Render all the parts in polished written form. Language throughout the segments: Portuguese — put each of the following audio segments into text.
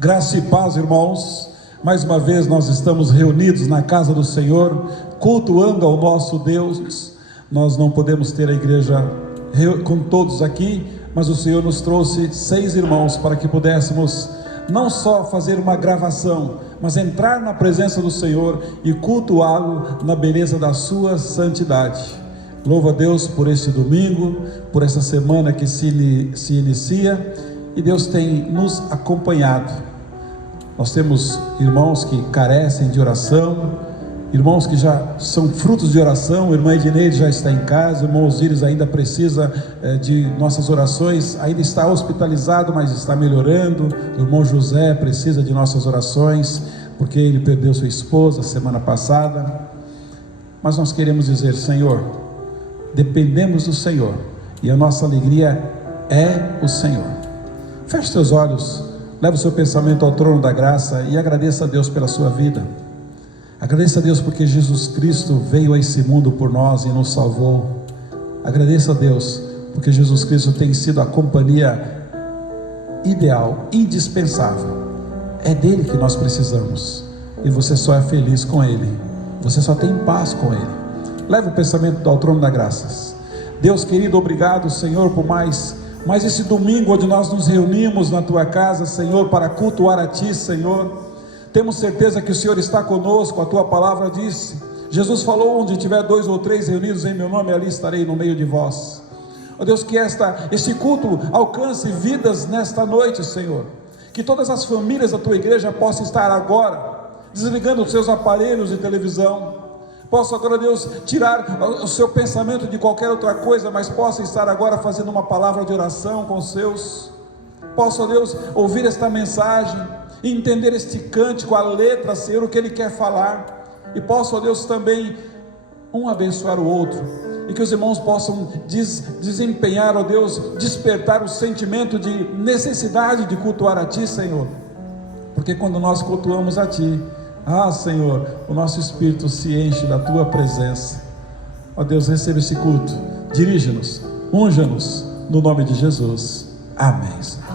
Graça e paz, irmãos. Mais uma vez nós estamos reunidos na casa do Senhor, cultuando ao nosso Deus. Nós não podemos ter a igreja com todos aqui, mas o Senhor nos trouxe 6 irmãos para que pudéssemos não só fazer uma gravação, mas entrar na presença do Senhor e cultuá-lo na beleza da sua santidade. Louvo a Deus por este domingo, por essa semana que se inicia, e Deus tem nos acompanhado. Nós temos irmãos que carecem de oração, irmãos que já são frutos de oração. O irmão Edneide já está em casa, o irmão Osíris ainda precisa de nossas orações, ainda está hospitalizado, mas está melhorando. O irmão José precisa de nossas orações, porque ele perdeu sua esposa semana passada. Mas nós queremos dizer: Senhor, dependemos do Senhor, e a nossa alegria é o Senhor. Feche seus olhos, leve o seu pensamento ao trono da graça e agradeça a Deus pela sua vida. Agradeça a Deus porque Jesus Cristo veio a esse mundo por nós e nos salvou. Agradeça a Deus porque Jesus Cristo tem sido a companhia ideal, indispensável. É dele que nós precisamos, e você só é feliz com ele, você só tem paz com ele. Leve o pensamento ao trono da graça. Deus querido, obrigado, Senhor, por mais esse domingo onde nós nos reunimos na tua casa, Senhor, para cultuar a ti, Senhor. Temos certeza que o Senhor está conosco. A tua palavra disse, Jesus falou: onde tiver 2 ou 3 reunidos em meu nome, ali estarei no meio de vós. Ó Deus, que este culto alcance vidas nesta noite, Senhor. Que todas as famílias da tua igreja possam estar agora desligando os seus aparelhos de televisão. Possa agora, Deus, tirar o seu pensamento de qualquer outra coisa, mas possa estar agora fazendo uma palavra de oração com os seus. Possa, Deus, ouvir esta mensagem e entender este cântico, a letra, Senhor, o que Ele quer falar. E possa, Deus, também um abençoar o outro, e que os irmãos possam desempenhar, ó Deus, despertar o sentimento de necessidade de cultuar a Ti, Senhor. Porque quando nós cultuamos a Ti, Senhor, o nosso espírito se enche da Tua presença. Ó Deus, receba esse culto, dirige-nos, unja-nos, no nome de Jesus, amém, Senhor.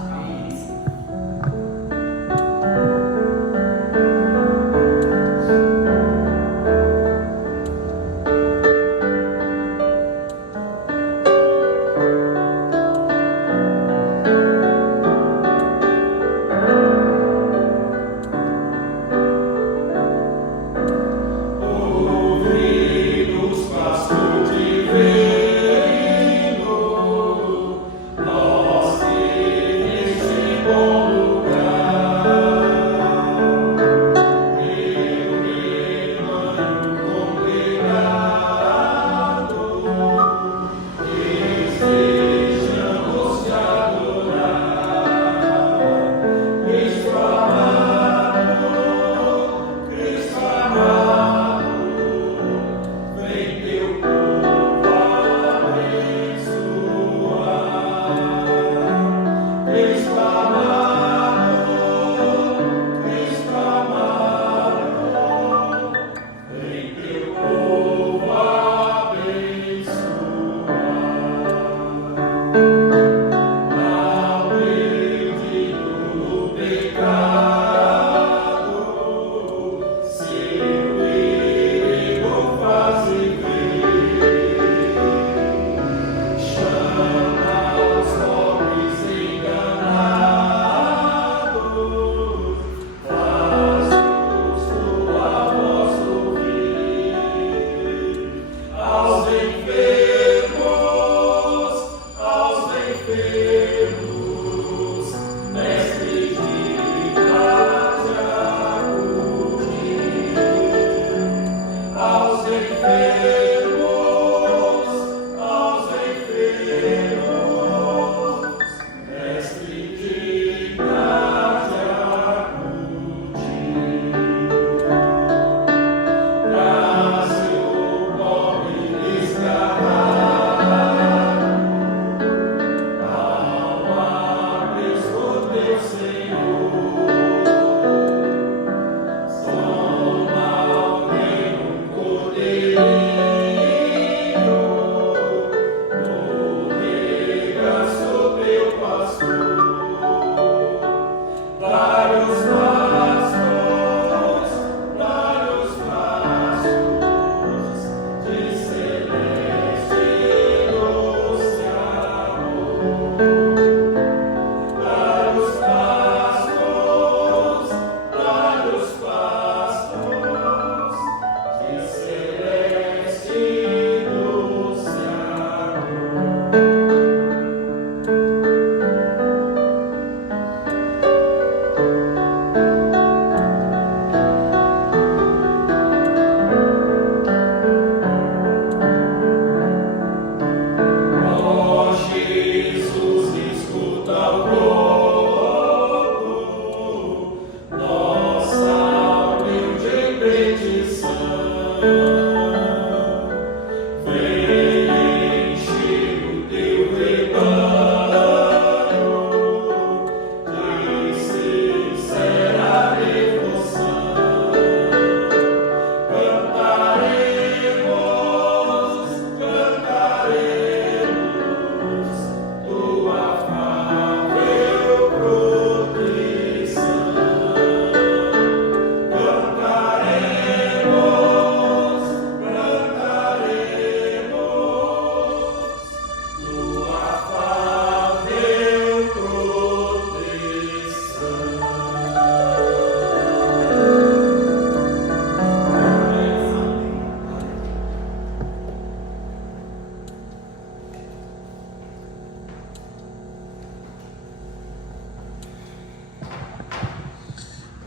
Nós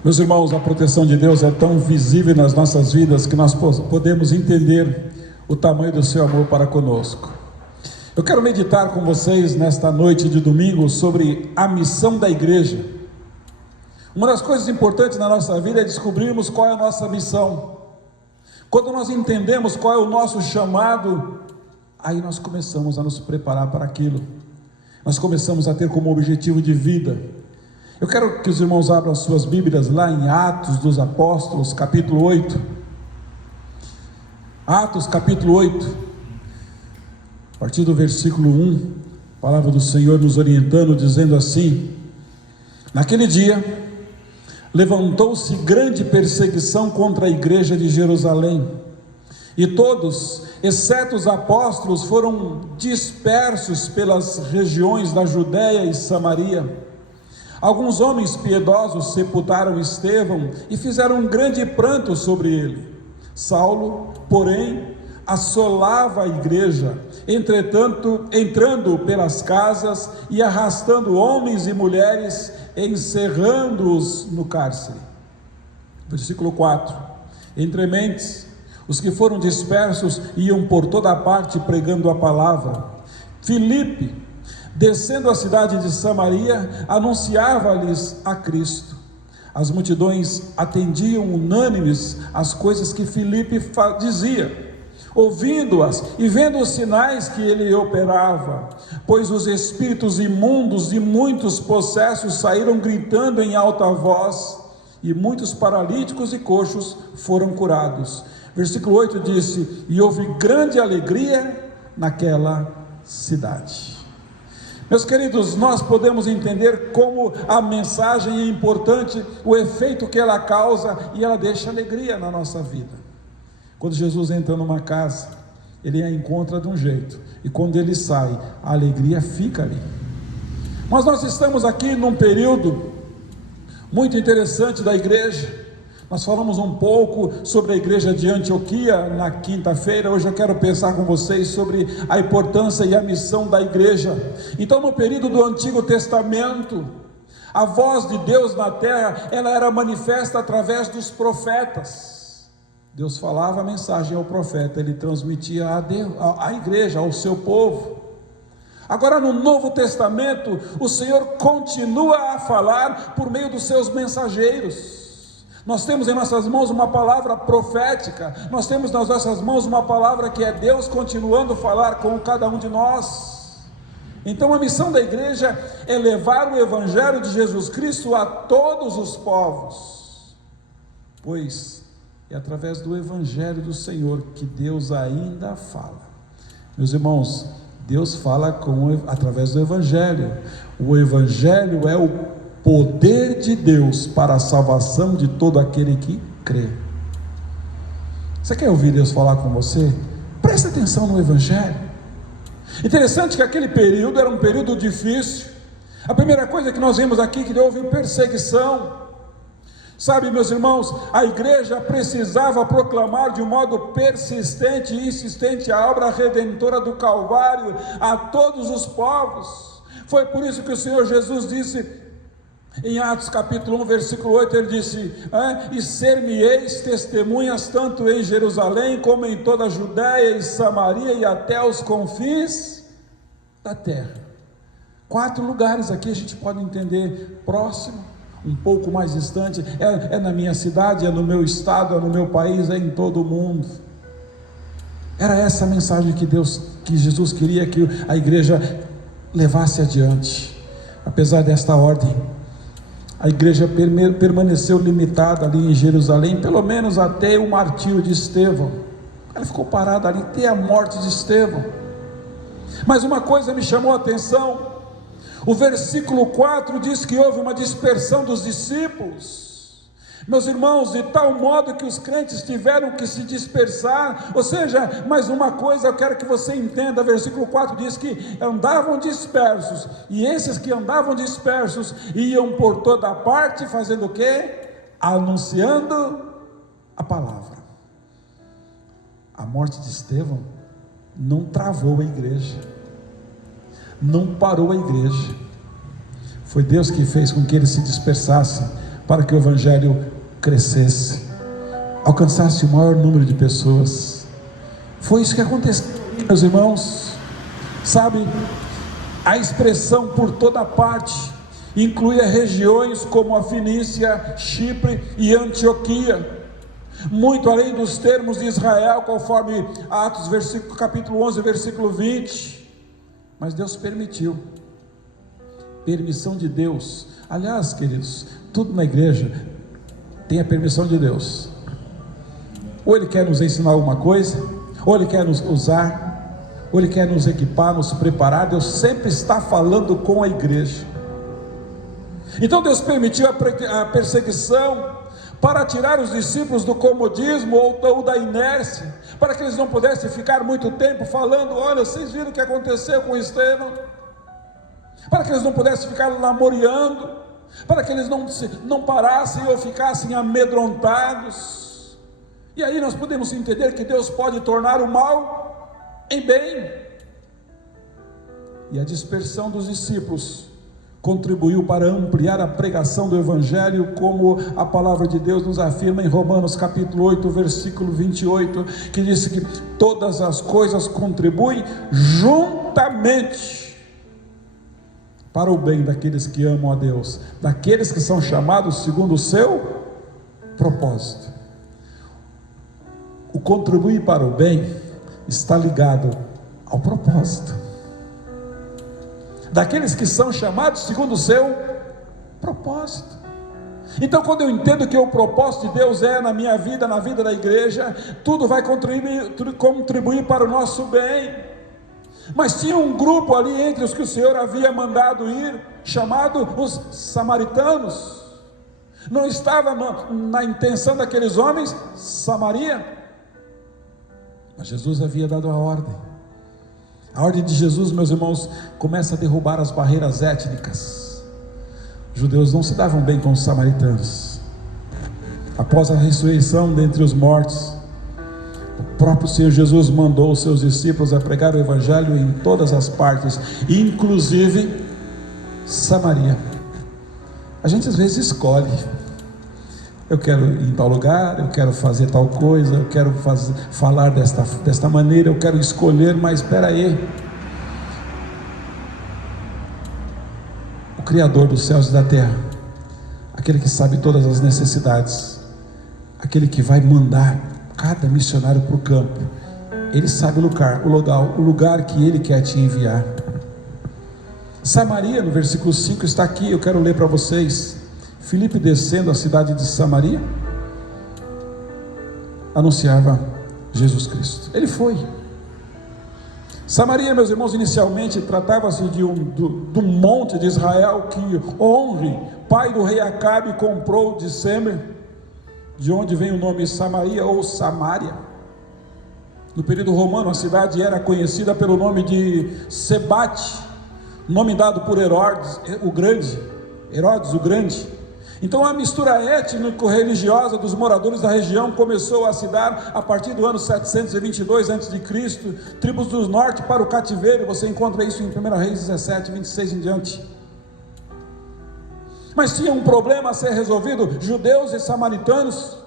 Meus irmãos, a proteção de Deus é tão visível nas nossas vidas que nós podemos entender o tamanho do seu amor para conosco. Eu quero meditar com vocês nesta noite de domingo sobre a missão da igreja. Uma das coisas importantes na nossa vida é descobrirmos qual é a nossa missão. Quando nós entendemos qual é o nosso chamado, aí nós começamos a nos preparar para aquilo. Nós começamos a ter como objetivo de vida. Eu quero que os irmãos abram as suas Bíblias lá em Atos dos Apóstolos, capítulo 8. Atos, capítulo 8, a partir do versículo 1, a palavra do Senhor nos orientando, dizendo assim: naquele dia, levantou-se grande perseguição contra a igreja de Jerusalém, e todos, exceto os apóstolos, foram dispersos pelas regiões da Judéia e Samaria. Alguns homens piedosos sepultaram Estevão e fizeram um grande pranto sobre ele. Saulo, porém, assolava a igreja, entretanto, entrando pelas casas e arrastando homens e mulheres, encerrando-os no cárcere. Versículo 4: entre mentes, os que foram dispersos iam por toda a parte pregando a palavra. Filipe, descendo a cidade de Samaria, anunciava-lhes a Cristo. As multidões atendiam unânimes às coisas que Filipe dizia, ouvindo-as e vendo os sinais que ele operava, pois os espíritos imundos de muitos possessos saíram gritando em alta voz, e muitos paralíticos e coxos foram curados. Versículo 8 disse: e houve grande alegria naquela cidade. Meus queridos, nós podemos entender como a mensagem é importante, o efeito que ela causa, e ela deixa alegria na nossa vida. Quando Jesus entra numa casa, ele a encontra de um jeito, e quando ele sai, a alegria fica ali. Mas nós estamos aqui num período muito interessante da igreja. Nós falamos um pouco sobre a igreja de Antioquia na quinta-feira. Hoje eu quero pensar com vocês sobre a importância e a missão da igreja. Então, no período do Antigo Testamento, a voz de Deus na terra, ela era manifesta através dos profetas. Deus falava a mensagem ao profeta, ele transmitia à igreja, ao seu povo. Agora, no Novo Testamento, o Senhor continua a falar por meio dos seus mensageiros. Nós temos em nossas mãos uma palavra profética, nós temos nas nossas mãos uma palavra que é Deus continuando a falar com cada um de nós. Então a missão da igreja é levar o evangelho de Jesus Cristo a todos os povos, pois é através do evangelho do Senhor que Deus ainda fala. Meus irmãos, Deus fala através do evangelho. O evangelho é o poder de Deus para a salvação de todo aquele que crê. Você quer ouvir Deus falar com você? Preste atenção no Evangelho. Interessante que aquele período era um período difícil. A primeira coisa que nós vimos aqui, que houve perseguição. Sabe, meus irmãos, a igreja precisava proclamar de um modo persistente e insistente a obra redentora do Calvário a todos os povos. Foi por isso que o Senhor Jesus disse em Atos capítulo 1, versículo 8, ele disse: e ser-me-eis testemunhas tanto em Jerusalém como em toda a Judéia e Samaria e até os confins da terra. 4 lugares aqui a gente pode entender: próximo, um pouco mais distante, é na minha cidade, é no meu estado, é no meu país, é em todo o mundo. Era essa a mensagem que Jesus queria que a igreja levasse adiante. Apesar desta ordem, a igreja permaneceu limitada ali em Jerusalém, pelo menos até o martírio de Estevão. Ela ficou parada ali até a morte de Estevão. Mas uma coisa me chamou a atenção. O versículo 4 diz que houve uma dispersão dos discípulos, meus irmãos, de tal modo que os crentes tiveram que se dispersar. Ou seja, mais uma coisa eu quero que você entenda: versículo 4 diz que andavam dispersos, e esses que andavam dispersos iam por toda parte, fazendo o quê? Anunciando a palavra. A morte de Estevão não travou a igreja, não parou a igreja. Foi Deus que fez com que eles se dispersassem, para que o evangelho crescesse, alcançasse o maior número de pessoas. Foi isso que aconteceu, meus irmãos. Sabe, a expressão por toda parte incluía regiões como a Fenícia, Chipre e Antioquia, muito além dos termos de Israel, conforme Atos capítulo 11, versículo 20. Mas Deus permitiu. Permissão de Deus. Aliás, queridos, tudo na igreja tem a permissão de Deus. Ou Ele quer nos ensinar alguma coisa, ou Ele quer nos usar, ou Ele quer nos equipar, nos preparar. Deus sempre está falando com a igreja. Então Deus permitiu a perseguição para tirar os discípulos do comodismo ou da inércia, para que eles não pudessem ficar muito tempo falando: olha, vocês viram o que aconteceu com Estevão? Para que eles não pudessem ficar lamoreando, para que eles não parassem ou ficassem amedrontados. E aí nós podemos entender que Deus pode tornar o mal em bem. E a dispersão dos discípulos contribuiu para ampliar a pregação do evangelho, como a palavra de Deus nos afirma em Romanos capítulo 8, versículo 28, que diz que todas as coisas contribuem juntamente para o bem daqueles que amam a Deus, daqueles que são chamados segundo o seu propósito. O contribuir para o bem está ligado ao propósito daqueles que são chamados segundo o seu propósito. Então, quando eu entendo que o propósito de Deus é na minha vida, na vida da igreja, tudo vai contribuir para o nosso bem. Mas tinha um grupo ali entre os que o Senhor havia mandado ir, chamado os samaritanos. Não estava na intenção daqueles homens Samaria, mas Jesus havia dado a ordem. A ordem de Jesus, meus irmãos, começa a derrubar as barreiras étnicas. Os judeus não se davam bem com os samaritanos. Após a ressurreição dentre os mortos, o próprio Senhor Jesus mandou os seus discípulos a pregar o evangelho em todas as partes, inclusive Samaria. A gente às vezes escolhe: eu quero ir em tal lugar, eu quero fazer tal coisa, eu quero falar desta maneira, eu quero escolher. Mas espera aí, o Criador dos céus e da terra, aquele que sabe todas as necessidades, aquele que vai mandar cada missionário para o campo, Ele sabe o lugar que Ele quer te enviar. Samaria, no versículo 5 está aqui, eu quero ler para vocês. Filipe, descendo a cidade de Samaria, anunciava Jesus Cristo. Ele foi. Samaria, meus irmãos, inicialmente tratava-se do monte de Israel que honre pai do rei Acabe, comprou de Semer, de onde vem o nome Samaria ou Samária. No período romano, a cidade era conhecida pelo nome de Sebate, nome dado por Herodes o Grande. Então a mistura étnico-religiosa dos moradores da região começou a se dar a partir do ano 722 a.C., tribos do norte para o cativeiro. Você encontra isso em 1 Reis 17, 26 em diante. Mas tinha um problema a ser resolvido: judeus e samaritanos.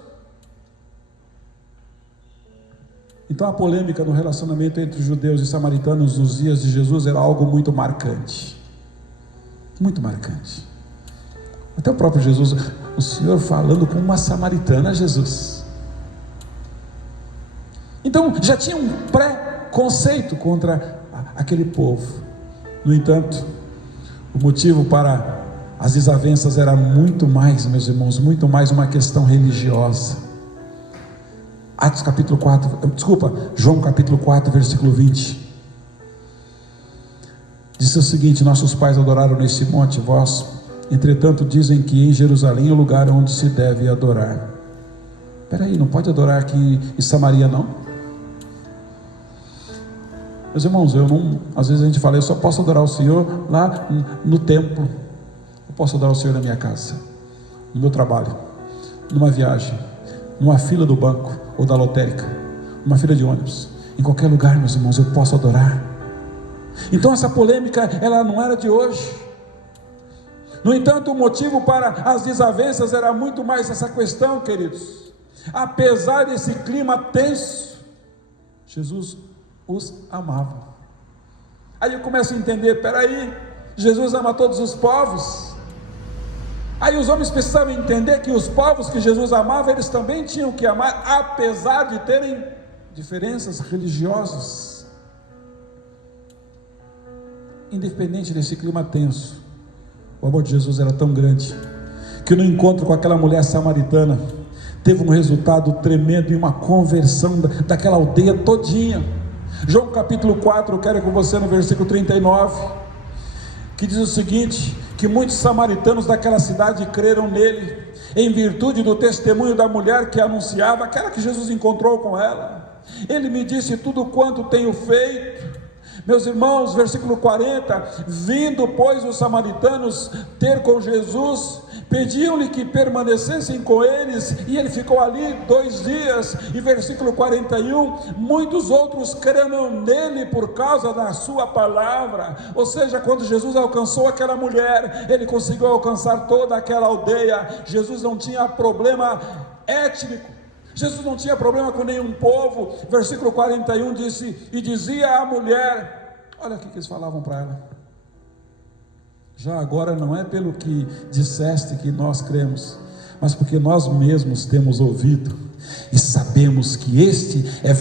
Então a polêmica no relacionamento entre judeus e samaritanos nos dias de Jesus era algo muito marcante. Muito marcante. Até o próprio Jesus, o Senhor falando com uma samaritana, Jesus. Então já tinha um pré-conceito contra aquele povo. No entanto, o motivo para as desavenças era muito mais, meus irmãos, muito mais uma questão religiosa. João capítulo 4, versículo 20. Disse o seguinte: nossos pais adoraram nesse monte, vós, entretanto, dizem que em Jerusalém é o lugar onde se deve adorar. Espera aí, não pode adorar aqui em Samaria, não? Meus irmãos, às vezes a gente fala, eu só posso adorar o Senhor lá no templo. Eu posso adorar o Senhor na minha casa, no meu trabalho, numa viagem, numa fila do banco ou da lotérica, numa fila de ônibus, em qualquer lugar, meus irmãos, eu posso adorar. Então essa polêmica, ela não era de hoje. No entanto, o motivo para as desavenças era muito mais essa questão, queridos. Apesar desse clima tenso, Jesus os amava. Aí eu começo a entender, peraí, Jesus ama todos os povos. Aí os homens precisavam entender que os povos que Jesus amava, eles também tinham que amar, apesar de terem diferenças religiosas. Independente desse clima tenso, o amor de Jesus era tão grande, que no encontro com aquela mulher samaritana, teve um resultado tremendo e uma conversão daquela aldeia todinha. João capítulo 4, eu quero com você no versículo 39, que diz o seguinte: que muitos samaritanos daquela cidade creram nele, em virtude do testemunho da mulher que anunciava, aquela que Jesus encontrou com ela. Ele me disse tudo quanto tenho feito. Meus irmãos, versículo 40, vindo pois os samaritanos ter com Jesus, pediam-lhe que permanecessem com eles, e ele ficou ali 2 dias, e versículo 41, muitos outros creram nele por causa da sua palavra. Ou seja, quando Jesus alcançou aquela mulher, ele conseguiu alcançar toda aquela aldeia. Jesus não tinha problema étnico, Jesus não tinha problema com nenhum povo. Versículo 41 disse, e dizia a mulher, olha o que eles falavam para ela: já agora não é pelo que disseste que nós cremos, mas porque nós mesmos temos ouvido e sabemos que este é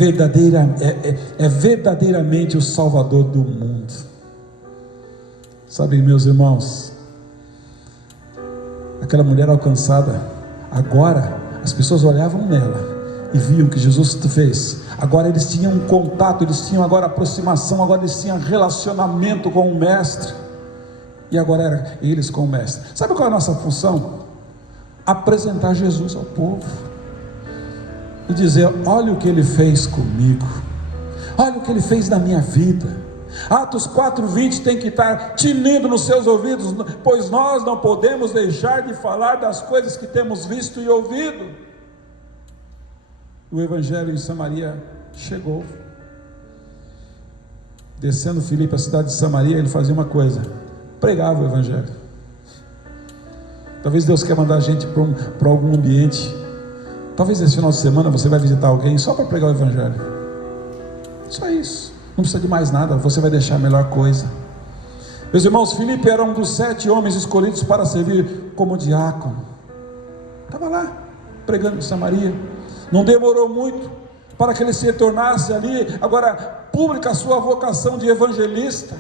verdadeiramente o Salvador do mundo. Sabe, meus irmãos, aquela mulher alcançada, agora as pessoas olhavam nela e viam o que Jesus fez. Agora eles tinham um contato, eles tinham agora aproximação, agora eles tinham relacionamento com o Mestre. E agora era eles com o Mestre. Sabe qual é a nossa função? Apresentar Jesus ao povo e dizer: olha o que ele fez comigo, olha o que ele fez na minha vida. Atos 4:20 tem que estar tinindo nos seus ouvidos, pois nós não podemos deixar de falar das coisas que temos visto e ouvido. O evangelho em Samaria chegou. Descendo Filipe, a cidade de Samaria, ele fazia uma coisa: pregava o evangelho. Talvez Deus quer mandar a gente para algum ambiente. Talvez esse final de semana você vai visitar alguém só para pregar o evangelho. Só isso, não precisa de mais nada. Você vai deixar a melhor coisa. Meus irmãos, Filipe era um dos 7 homens escolhidos para servir como diácono. Estava lá pregando em Samaria. Não demorou muito para que ele se tornasse ali agora pública a sua vocação de evangelista.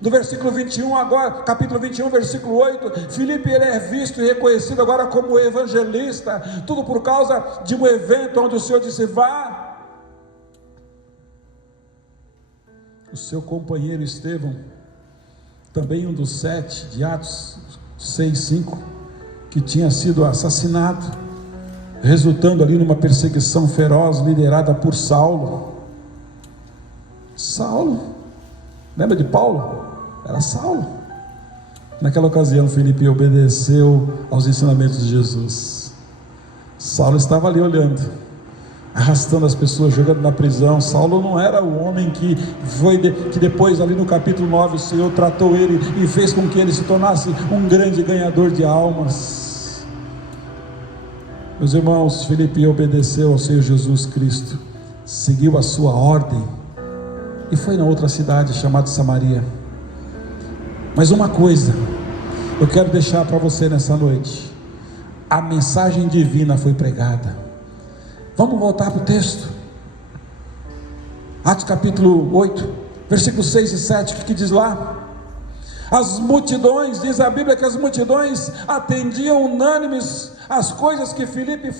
No versículo 21 agora, capítulo 21, versículo 8, Filipe, ele é visto e reconhecido agora como evangelista, tudo por causa de um evento onde o Senhor disse: vá. O seu companheiro Estevão, também um dos 7 de Atos 6:5, que tinha sido assassinado, resultando ali numa perseguição feroz liderada por Saulo. Saulo, lembra de Paulo? Era Saulo. Naquela ocasião, Filipe obedeceu aos ensinamentos de Jesus. Saulo estava ali olhando, arrastando as pessoas, jogando na prisão. Saulo não era o homem que depois ali no capítulo 9 o Senhor tratou ele e fez com que ele se tornasse um grande ganhador de almas. Meus irmãos, Filipe obedeceu ao Senhor Jesus Cristo, seguiu a sua ordem e foi na outra cidade chamada Samaria. Mas uma coisa eu quero deixar para você nessa noite: a mensagem divina foi pregada. Vamos voltar para o texto, Atos capítulo 8, versículos 6 e 7, o que diz lá? As multidões, diz a Bíblia que as multidões atendiam unânimes às coisas que Filipe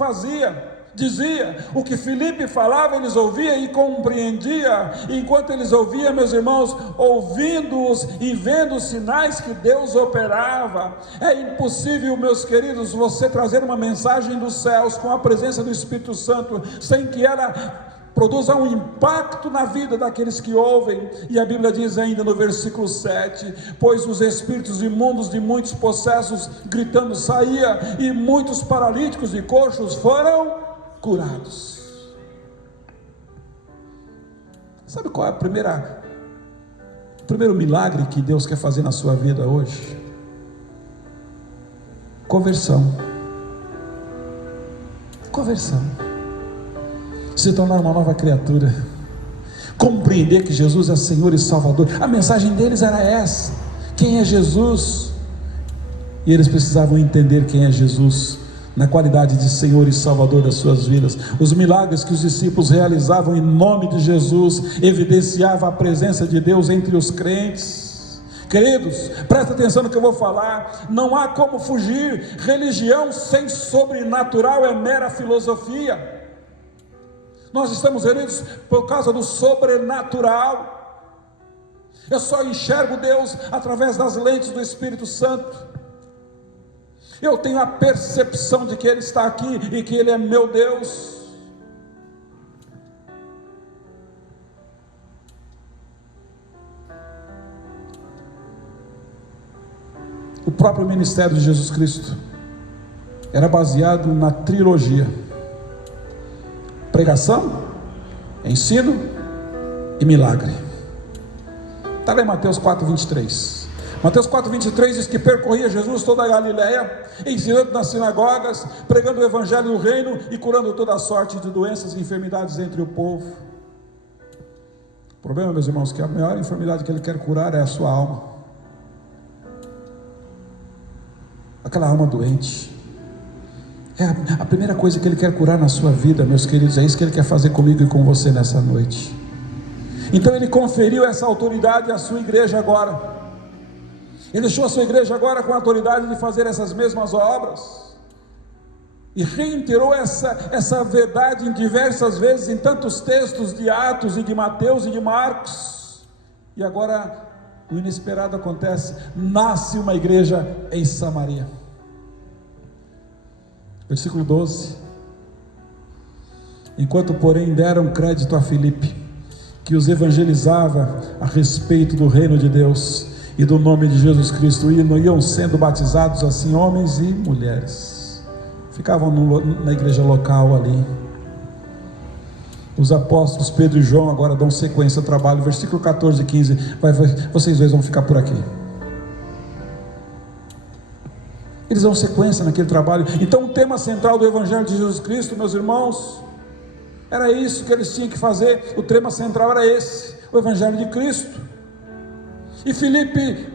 dizia. O que Filipe falava, eles ouviam e compreendiam. Enquanto eles ouviam, meus irmãos, ouvindo-os e vendo os sinais que Deus operava. É impossível, meus queridos, você trazer uma mensagem dos céus com a presença do Espírito Santo sem que ela produza um impacto na vida daqueles que ouvem. E a Bíblia diz ainda no versículo 7: pois os espíritos imundos de muitos possessos gritando saía, e muitos paralíticos e coxos foram curados. Sabe qual é o primeiro milagre que Deus quer fazer na sua vida hoje? Conversão. Se tornar uma nova criatura, compreender que Jesus é Senhor e Salvador. A mensagem deles era essa: quem é Jesus? E eles precisavam entender quem é Jesus na qualidade de Senhor e Salvador das suas vidas. Os milagres que os discípulos realizavam em nome de Jesus evidenciavam a presença de Deus entre os crentes. Queridos, presta atenção no que eu vou falar. Não há como fugir. Religião sem sobrenatural é mera filosofia. Nós estamos reunidos por causa do sobrenatural. Eu só enxergo Deus através das lentes do Espírito Santo. Eu tenho a percepção de que Ele está aqui e que Ele é meu Deus. O próprio ministério de Jesus Cristo era baseado na trilogia: pregação, ensino e milagre. Está lá em Mateus 4:23. Mateus 4:23 diz que percorria Jesus toda a Galileia, ensinando nas sinagogas, pregando o evangelho do reino e curando toda a sorte de doenças e enfermidades entre o povo. O problema, meus irmãos, é que a maior enfermidade que Ele quer curar é a sua alma, aquela alma doente. É a primeira coisa que Ele quer curar na sua vida, meus queridos. É isso que Ele quer fazer comigo e com você nessa noite. Então Ele conferiu essa autoridade à sua igreja agora. Ele deixou a sua igreja agora com a autoridade de fazer essas mesmas obras, e reiterou essa verdade em diversas vezes, em tantos textos de Atos e de Mateus e de Marcos. E agora o inesperado acontece: nasce uma igreja em Samaria. Versículo 12: enquanto porém deram crédito a Filipe, que os evangelizava a respeito do reino de Deus e do nome de Jesus Cristo, iam sendo batizados assim homens e mulheres. Ficavam na igreja local ali. Os apóstolos Pedro e João agora dão sequência ao trabalho. Versículo 14 e 15, vocês dois vão ficar por aqui. Eles dão sequência naquele trabalho. Então o tema central do evangelho de Jesus Cristo, meus irmãos, era isso que eles tinham que fazer. O tema central era esse: o evangelho de Cristo. E Filipe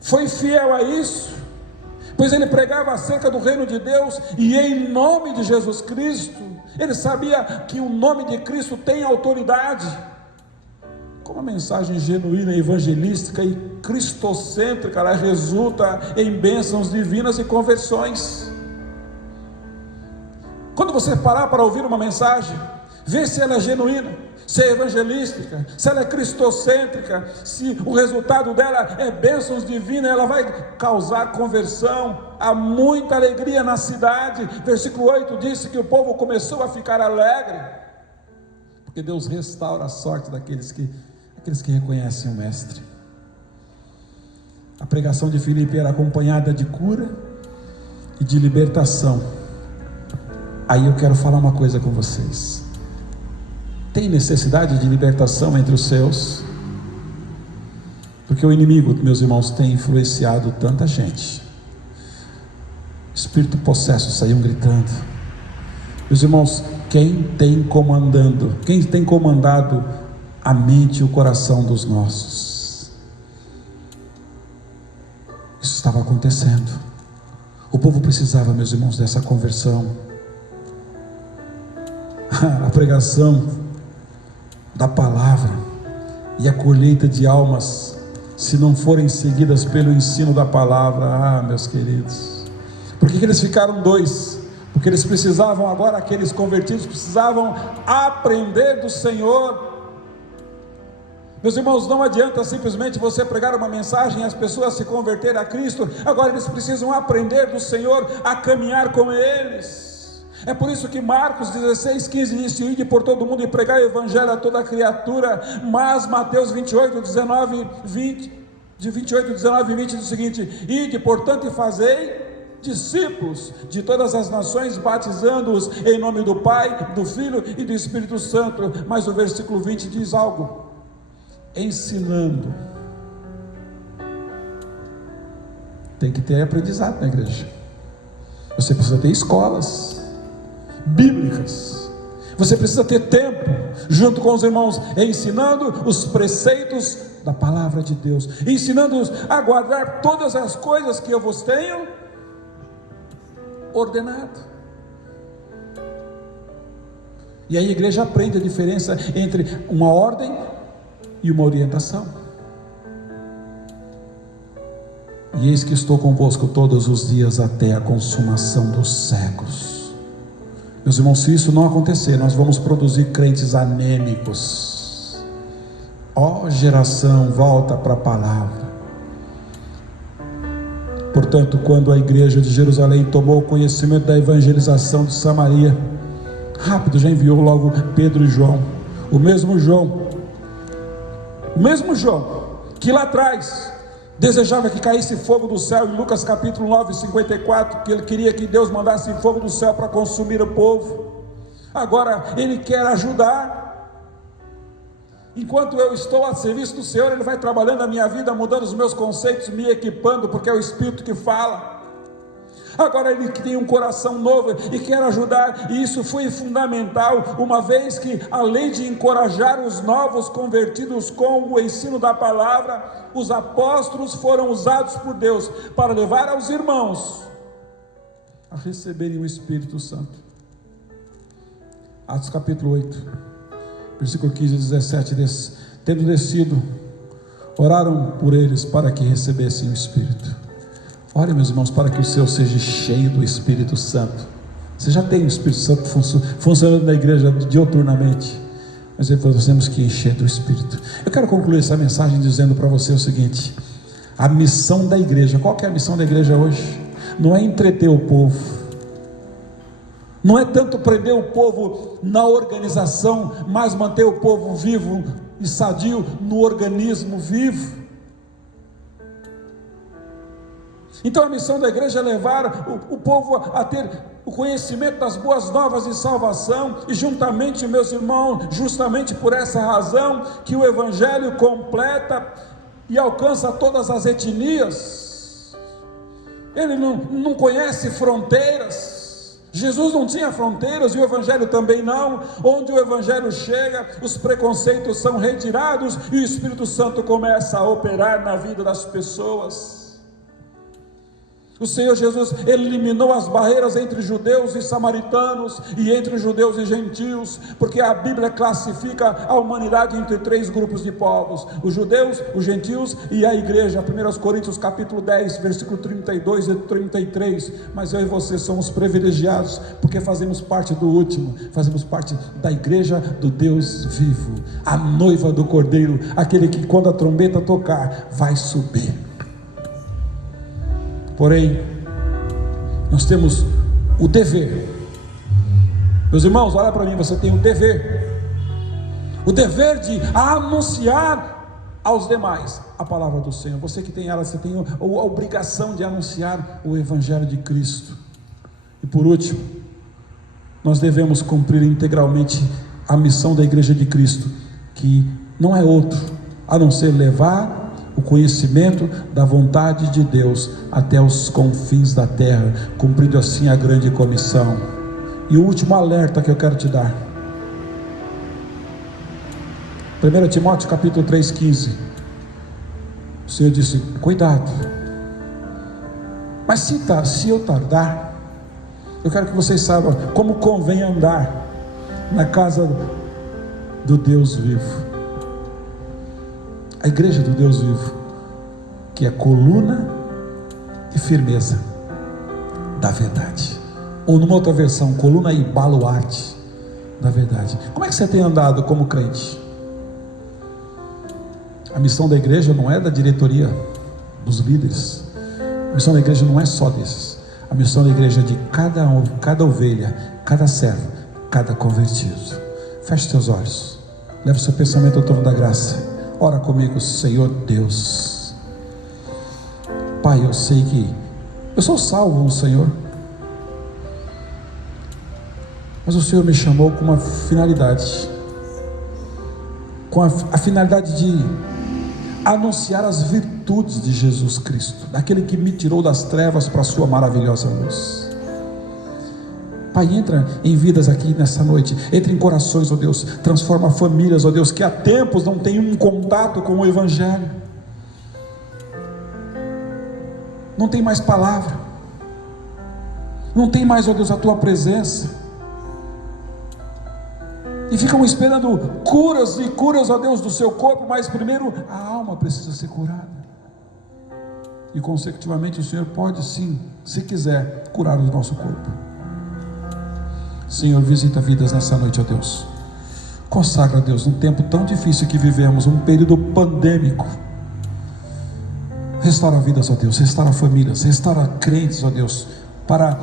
foi fiel a isso, pois ele pregava acerca do reino de Deus e em nome de Jesus Cristo. Ele sabia que o nome de Cristo tem autoridade. Como a mensagem genuína, evangelística e cristocêntrica, ela resulta em bênçãos divinas e conversões. Quando você parar para ouvir uma mensagem, vê se ela é genuína, se é evangelística, se ela é cristocêntrica, se o resultado dela é bênçãos divinas, ela vai causar conversão. Há muita alegria na cidade. Versículo 8 disse que o povo começou a ficar alegre, porque Deus restaura a sorte daqueles que reconhecem o Mestre. A pregação de Filipe era acompanhada de cura e de libertação. Aí eu quero falar uma coisa com vocês. Tem necessidade de libertação entre os seus? Porque o inimigo, meus irmãos, tem influenciado tanta gente. Espírito possesso saíam gritando. Meus irmãos, quem tem comandado a mente e o coração dos nossos? Isso estava acontecendo. O povo precisava, meus irmãos, dessa conversão. A pregação da palavra e a colheita de almas, se não forem seguidas pelo ensino da palavra, meus queridos, por que eles ficaram dois? Porque eles precisavam agora, aqueles convertidos precisavam aprender do Senhor. Meus irmãos, não adianta simplesmente você pregar uma mensagem e as pessoas se converterem a Cristo. Agora eles precisam aprender do Senhor a caminhar com eles. É por isso que Marcos 16:15 disse: ide por todo mundo e pregai o evangelho a toda criatura. Mas Mateus 28:19 e 20 diz o seguinte: ide portanto e fazei discípulos de todas as nações, batizando-os em nome do Pai, do Filho e do Espírito Santo. Mas o versículo 20 diz algo: ensinando. Tem que ter aprendizado na igreja. Você precisa ter escolas bíblicas. Você precisa ter tempo junto com os irmãos, ensinando os preceitos da palavra de Deus, ensinando-os a guardar todas as coisas que eu vos tenho ordenado. E aí a igreja aprende a diferença entre uma ordem e uma orientação. E eis que estou convosco todos os dias até a consumação dos séculos. Meus irmãos, se isso não acontecer, nós vamos produzir crentes anêmicos. Ó geração, volta para a palavra. Portanto, quando a igreja de Jerusalém tomou conhecimento da evangelização de Samaria, rápido já enviou logo Pedro e João. O mesmo João que lá atrás desejava que caísse fogo do céu, em Lucas capítulo 9, 54, que ele queria que Deus mandasse fogo do céu para consumir o povo. Agora ele quer ajudar. Enquanto eu estou a serviço do Senhor, Ele vai trabalhando na minha vida, mudando os meus conceitos, me equipando, porque é o Espírito que fala. Agora ele tem um coração novo e quer ajudar, e isso foi fundamental, uma vez que, além de encorajar os novos convertidos com o ensino da palavra, os apóstolos foram usados por Deus para levar aos irmãos a receberem o Espírito Santo. Atos capítulo 8, versículo 15 e 17, tendo descido, oraram por eles para que recebessem o Espírito. Ore, meus irmãos, para que o seu seja cheio do Espírito Santo. Você já tem o Espírito Santo funcionando na igreja dioturnamente, mas nós temos que encher do Espírito. Eu quero concluir essa mensagem dizendo para você o seguinte: a missão da igreja, qual que é a missão da igreja hoje? Não é entreter o povo, não é tanto prender o povo na organização, mas manter o povo vivo e sadio no organismo vivo. Então a missão da igreja é levar o povo a ter o conhecimento das boas novas de salvação, e juntamente, meus irmãos, justamente por essa razão que o Evangelho completa e alcança todas as etnias. Ele não conhece fronteiras. Jesus não tinha fronteiras e o Evangelho também não. Onde o Evangelho chega, os preconceitos são retirados e o Espírito Santo começa a operar na vida das pessoas. O Senhor Jesus eliminou as barreiras entre judeus e samaritanos, e entre judeus e gentios, porque a Bíblia classifica a humanidade entre 3 grupos de povos: os judeus, os gentios e a igreja. 1 Coríntios capítulo 10, versículo 32 e 33. Mas eu e você somos privilegiados, porque fazemos parte do último, fazemos parte da igreja do Deus vivo, a noiva do Cordeiro, aquele que quando a trombeta tocar, vai subir. Porém, nós temos o dever. Meus irmãos, olha para mim, você tem o dever de anunciar aos demais a palavra do Senhor. Você que tem ela, você tem a obrigação de anunciar o Evangelho de Cristo. E por último, nós devemos cumprir integralmente a missão da Igreja de Cristo, que não é outro a não ser levar o conhecimento da vontade de Deus até os confins da terra, cumprindo assim a grande comissão. E o último alerta que eu quero te dar, 1 Timóteo capítulo 3,15. O Senhor disse: cuidado, mas se eu tardar, eu quero que vocês saibam como convém andar na casa do Deus vivo, a igreja do Deus vivo, que é coluna e firmeza da verdade, ou numa outra versão, coluna e baluarte da verdade. Como é que você tem andado como crente? A missão da igreja não é da diretoria, dos líderes. A missão da igreja não é só desses. A missão da igreja é de cada ovelha, cada servo, cada convertido. Feche teus olhos, leva o seu pensamento ao trono da graça. Ora comigo. Senhor Deus, Pai, eu sei que eu sou salvo no Senhor, mas o Senhor me chamou com uma finalidade, com a finalidade de anunciar as virtudes de Jesus Cristo, daquele que me tirou das trevas para a sua maravilhosa luz. Pai, entra em vidas aqui nessa noite, entra em corações, ó Deus, transforma famílias, ó Deus, que há tempos não têm um contato com o Evangelho, não tem mais palavra, não tem mais, ó Deus, a Tua presença, e ficam esperando curas e curas, ó Deus, do seu corpo, mas primeiro a alma precisa ser curada, e consecutivamente o Senhor pode sim, se quiser, curar o nosso corpo. Senhor, visita vidas nessa noite, ó Deus. Consagra, Deus, num tempo tão difícil que vivemos, um período pandêmico. Restaura vidas, ó Deus, restaura famílias, restaura crentes, ó Deus, para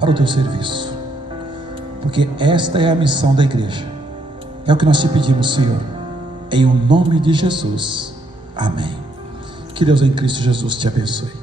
o teu serviço. Porque esta é a missão da igreja. É o que nós te pedimos, Senhor, em o nome de Jesus. Amém. Que Deus em Cristo Jesus te abençoe.